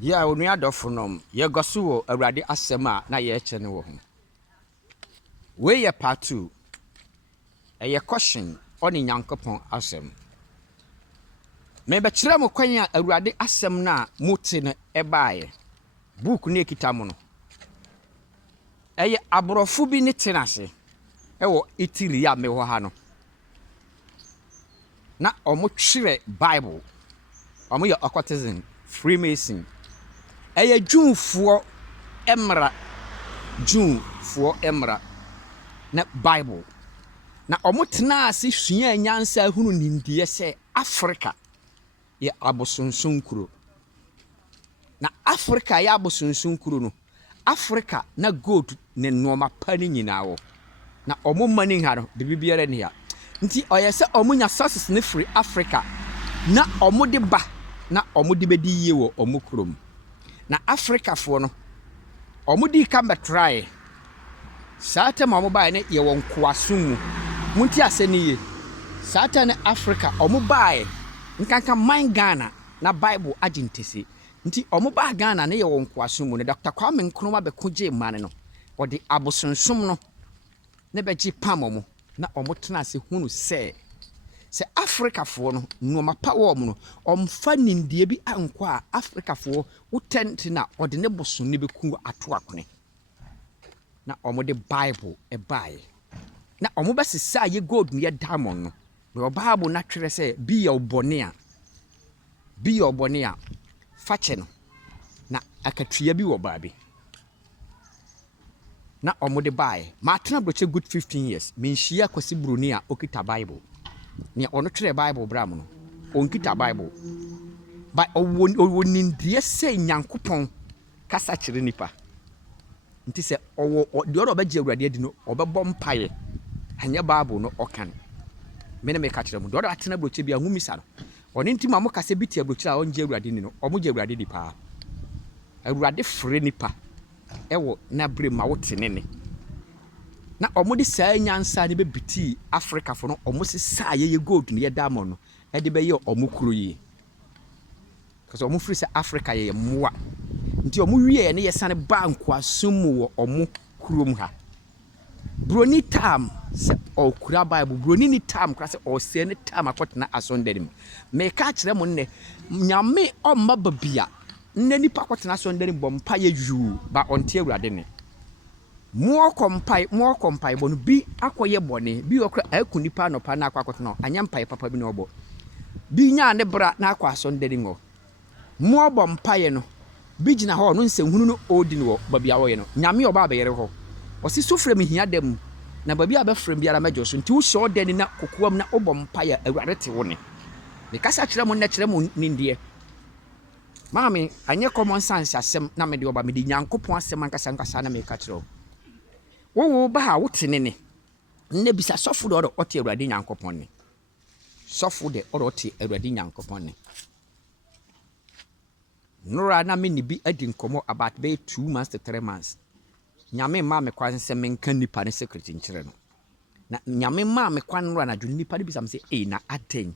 Ya onu adɔfonom ye goso wo awurade asɛm a na ye kyene wo ho. We ye part 2. Eye question on Nyankopɔn asɛm. Me be kyerɛ mo kwan a awurade asɛm na mote no ɛbaaye. Book ne kita mo no. Eye aborɔfo bi ne tenase. Ɛwɔ Italy a me ho ha no. Na ɔmo twerɛ Bible. Ɔmo yɛ occultism, Freemason. Eye Jewfoɔ emra na Bible. Na ɔmo tena ase sua nyansa hunu nimdeɛ sɛ Africa yɛ abosonson kuro. Na Africa yɛ abosonson kuro no. Africa na gold ne nneɛma pa ne nyinaa wɔ. Na ɔmo mani ha no de bibiara ne ha. Nti ɔyɛ sɛ ɔmo nya sources ne free Africa na ɔmo de ba na ɔmo de bedi yie wɔ ɔmo kurom. Na Africa foɔ no ɔmo di ka betry. Saata ma ɔmo bae ne yɛ wɔ nkoasom mu. Munti ase ne ye. Saata ne Africa ɔmo bae nkanka man Ghana na Bible agentese. Nti ɔmo ba Ghana ne yɛ wɔ nkoasom mu ne Dr. Kwame Nkrumah be koje mane no. Ɔde abosonsom no ne begye pam ɔmo na ɔmo tena ase hunu sɛ Africa foɔ no nneɛma pa wɔ ɔmo no ɔmfa nindie bi ankɔ a Africa foɔ wotɛnte na ɔde ne boso ne beku ato akone. Na ɔmo de Bible ɛbaaye. Na ɔmo bɛsesa ye gold ne ye diamond no. Be Bible na twere sɛ bi yɛ ɔbɔne a fache no na akatua bi wɔ baabi. Na ɔmo de baaye. Ma atena broche good 15 years. Menhyia kwasi broni a okita Bible. Ne ɔno twere Bible bram no. Onkita Bible. Ba ɔwɔ nindie sɛ Nyankopɔn kasa kyerɛ nipa. Nti sɛ ɔwɔ de ɔno ɔbɛgye awurade adi no ɔbɛbɔ mpae. Anya Bible no ɔkan. Me ne me ka kyerɛ mu. De ɔno atena broche bi ahumisa no. Ɔno nti ma mo kasa bi tie broche a ɔngye awurade ni no. Ɔmo gye awurade di paa. Awurade frɛ nipa. Ewo na bre ma wote ne. Na ɔmo de saa nyansa ne bebiti Africa fo no ɔmo se saa ye gold ne ye diamond no e de be ye ɔmo kuro yi. Because ɔmo free se Africa ye mmoa. Nti ɔmo wie ne ye sane ba nkoasum mu wɔ ɔmo kurom ha. Broni tam se ɔkura Bible broni ni tam kra se ɔse ne tam akɔtena asondanim. Me ka kyerɛ mo ne nyame ɔmma babia nne nipa kwatena asondanim bɔ mpa ye yu ba ɔnte awurade ne. Mo kompai bonu bi akoye bone bi okra aku nipa no pa na akwakoto anya mpai papa bi no obo bi nya ne bra na akwa asonderi ngo mo obo mpaye no bi gina ho no nsehunu no odi no ba bia wo ye no nyame oba abeyere ho osi sofre me hia dem na ba bia ba frem biara majo so nti wo hye odani na kokoam na obo mpaye awurade te wo ne me kasa kyerɛ mo na kyerɛ mo nindie maame anye common sense asɛm na me de oba me di Nyankopɔn asɛm ankasa na me ka kyerɛ wo ba ha wotene ne nne bisa sɔfo de ɔte awurade Nyankopɔn ne sɔfo de ɔte awurade Nyankopɔn ne nora na me ni bi adi nkomo about be 2 months to 3 months nyame ma me kwan sɛ menka nipa ne secret nkyerɛ no na nyame ma me kwan nora na dwuni nipa de bisa me sɛ na aten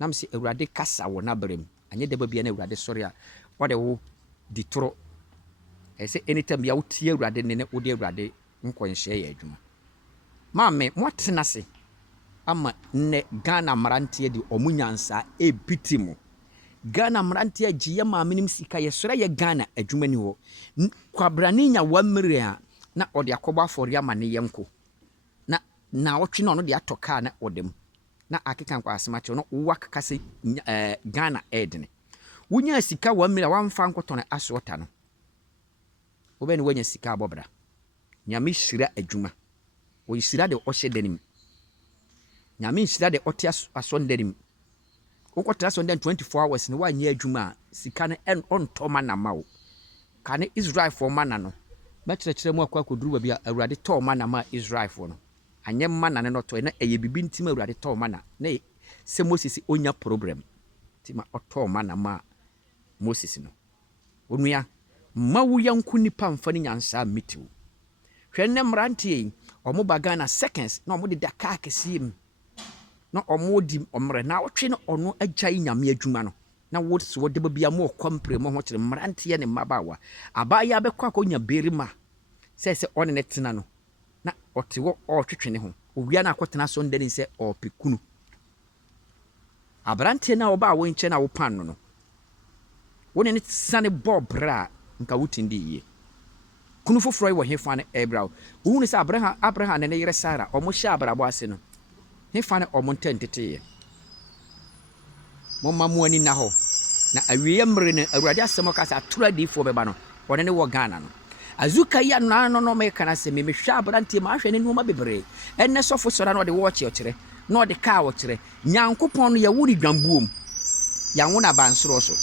na me sɛ awurade kasa wo na brem anye de ba bia na awurade sɔre a wɔde wo di toro ɛsɛ anytime bia wo tie awurade ne wo de awurade nkɔnhyɛ yɛ adwuma maame motena se ama ne Ghana marante de omunyansa ebitimu Ghana marante agiye maame nim sika ye soro ye Ghana adwuma ni ho kwabrane nya wamre a na ode akɔbɔ afɔre ama ne yenko na otwe na ɔno de atoka na odem na akeka nkwa asema che no wakaka se Ghana edene wunya sika wamre a wamfa nkɔtɔ asota no obɛne wanya sika abɔbra nyame hyira adwuma o hyira de ɔhyɛ danim nyame hyira de ɔte asondanim wokɔtra asondan 24 hours ne wanyɛ adwuma sika ne ɔntɔ ma na ma wo ka ne Israel for mana no bɛkyerɛkyerɛ mu akɔduru ba bia awurade tɔ ma na ma Israel for no anyɛ ma na ne no tɔ na ɛyɛ bibi ntim awurade tɔ ma na sɛ Moses onya problem ntima ɔtɔ ma na ma Moses no onua ma wo yanku nipa mfa ne nyansa mitiw hwenne mrantie omo bagana seconds na omo de daka kesiem na omo di omre na wotwe no ono agyae nyame adwuma no na wo de bia mo kompre mo ho kire mrantie ne mabawa abaya be kwa konya berima se one ne tena no na ote wo otwetwe ne ho owia na akotena so ndani se opekunu abrantie na oba wo nche na wo pan no wone ne sane bobra nka wutindi ye kunu foforo wo hefa ne Abraham wo ne se Abraham ne yere Sara omo hya abrabo ase no hefa ne omo ntentete ye mo mamu ani na ho na awie mre ne awurade asem ka sa toradifo beba no wone ne wo Ghana no azuka ya no me kana se me hwa abrantie ma hwe ne noma bebre enne sofo sora no de wo chi okire no de ka wo kire nyankopon no ya wuri dwambuom ya wona bansoro so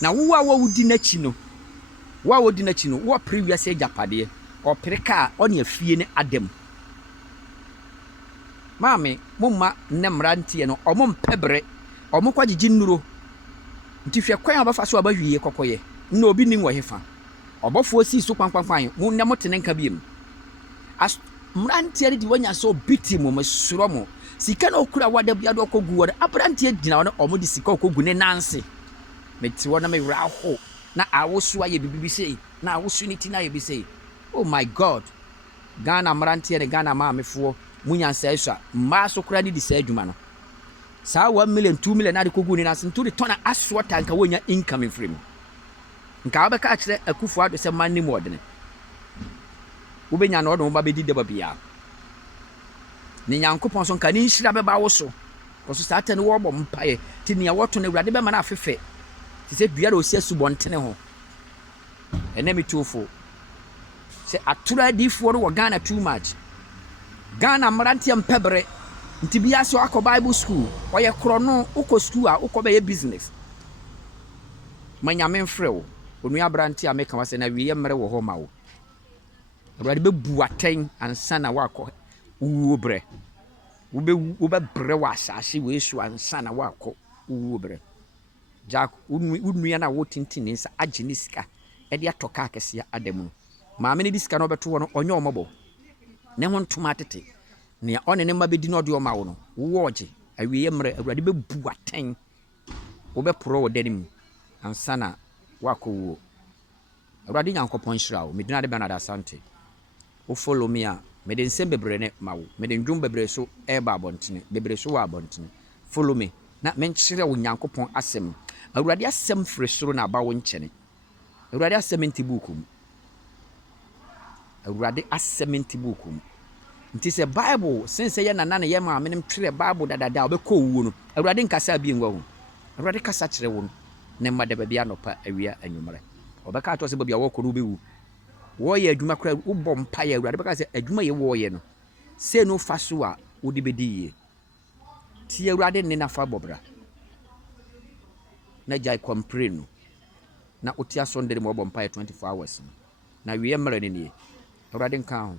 na wo a wo di na chi no wo previous ejapade o pereka oni afie ne adem maame mumma ne mrantie no omo mpebre omo kwagigi nnuro nti hwe kwan abafa so abahwie kokoye na obi nin wo hefa obofo si so kwankwankwan mu ne motene nka biem as mrantie di wanya so biti mu mesoro mu sika na okura wada bia do kogu wada abrantie dina wona omo di sika okogu ne nanse meti wona me raho na awosu aye bibibi sei na awosu ni tina ye bi sei oh my god Ghana mrantie ne Ghana maamefo munyansa esua mma so kura ni di sa adwuma no saa 1 million 2 million na de kogu ni nanse nto de tona aso tanka wonya income free mu nka abeka akire akufu ado se manni mu odene wobenya na odon ba bedi de babia ni nyankopon so nka ni nhira beba wo so koso saata ne wo bo mpae ti ne woto na urade be ma na afefe ti se dua ro sia subontene ho enemi tufo se atura difo ro Ghana too much Ghana mrantie mpebre nti bia so akọ Bible school oye krono uko school a uko be business manyame mfrewo onu abrantie ameka wase na wiye mre wo ho mawo urade be buaten ansa na wakọ uwo bre ube bre wa asase we su ansa na wakọ uwo bre jack unu na wo tintin nsa age ni sika e de atoka akese adamu maame ne disika no beto no onye omobo ne ho ntoma tete ne one ne mabedi no de o mawo no wo oje awiye mre awurade be buaten wo be pro wo danim ansa na wakọ wo awurade nyankopon hira wo medina de Bernard Asante wo follow me a mede nsem bebre ne mawo mede ndwom bebre so eba abontene bebre so wa abontene follow me na menkyere wo nyankopon asem awurade asem fresoro na ba wo nkyene awurade asem ntibukum awurade asem ntibukum nti se bible sense ye nana ne ye ma menem twere bible dadada obekọ wuo no awurade nkasa bi ngwa ho awurade kasa kyere wo ne mma de bia nopa awia anwumre obeka ato se bia wo kọ no bewu wo ye adwuma kra wo bom pa ye awurade beka se adwuma ye wo ye no se no fa so a wo de bedi ye ti awurade ne na fa bobra na jai complain no na otia Sunday mo bom pa 24 hours na wie mre ne nie awurade nka ho